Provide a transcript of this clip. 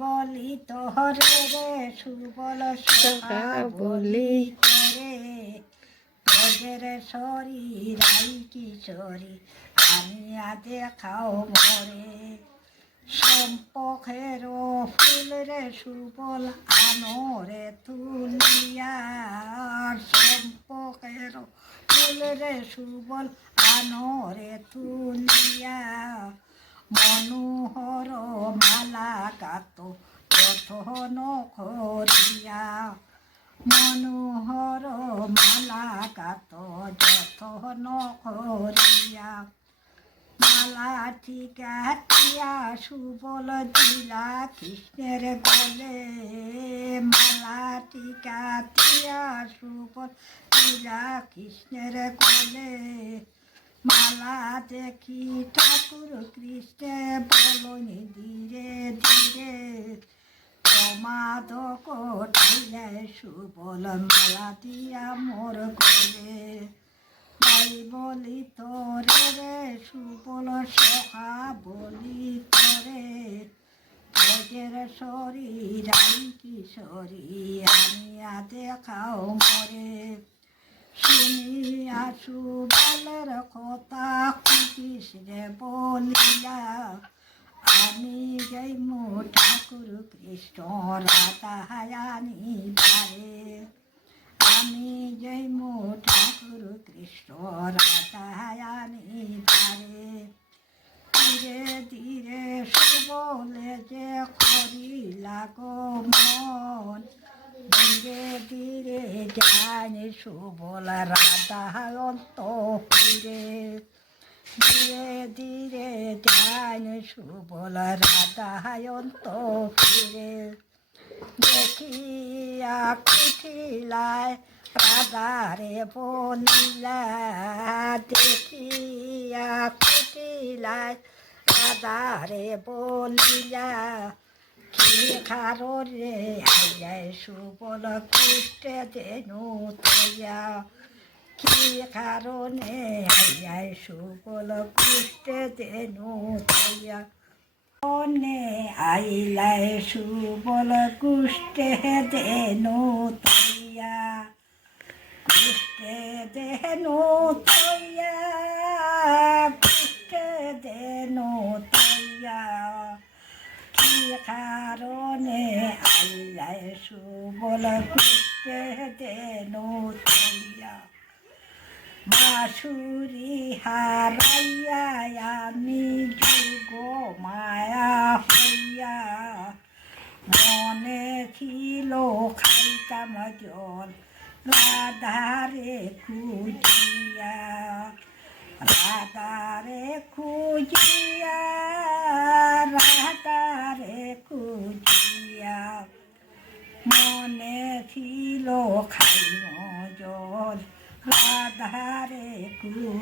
বলি তোহরে রে, সুবল সখা বলি তোরে তোদের শরীর, আই কিশোরী আনিয়া দেখাও মরে সম্পখের ফুল রে, সুবল আনরে তুলিয়া। সম্পখের ফুল রে, সুবল আনরে তুলিয়া। মালা কাত কথন করিয়া। মনোহর মালা কাত যথন করিয়া। মালাটি কাটিয়া সুবল দিলা কৃষ্ণের গলে মালাটি কাটিয়া সুবল দিলা কৃষ্ণের গলে মালা দেখি ঠাকুর কৃষ্ণে বলনি ধীরে ধীরে প্রমাদ কোটাইলে সুবল মালা দিয়া মোর গলে তাই বলি তোরে রে, সুবল সখা বলি তোরে। তোদের শরীর আই কিশোরী আনিয়া দেখাও মরে। শুনিয়া সুবলের কথা কৃষ্ণে বলিলা আমি যাই মো ঠাকুর কৃষ্ণ রাধায়ানি বারে আমি জয় মো ঠাকুর কৃষ্ণ রাধায়ানি ধারে ধীরে ধীরে সুবলে যে করিলা গো মন, ধীরে ধীরে জানি সুবল রাধা অন্ত ধীরে ধীরে জানি সুবল রাধা অন্ত ফিরে। দেখিয়া কুঠিলায় রাধারে বলিলা দেখিয়া কুঠিলায় রাধারে বলিলা কারণে আইয়াই সুবল কুষ্টে দেনু তৈয়া। কি কারণে? আইয়াই সুবল কুষ্টে দেনু তৈয়া মনে সুবল কুষ্টে দেনু তৈয়া কুষ্টে দেনু তৈয়া কুষ্টে দেনু তৈয়া কি কারণে আইলাই সুবল কুষ্টে দেনু তৈয়া বাসুরি হারাইয়া আমি যুগ মায়া হইয়া। মনে ছিল খাইতাম জল রাধারে খুঁজিয়া রাধারে খুঁজিয়া রাধারে খুঁজিয়া। মনে ছিল খাইম জল রাধারে খুঁজিয়া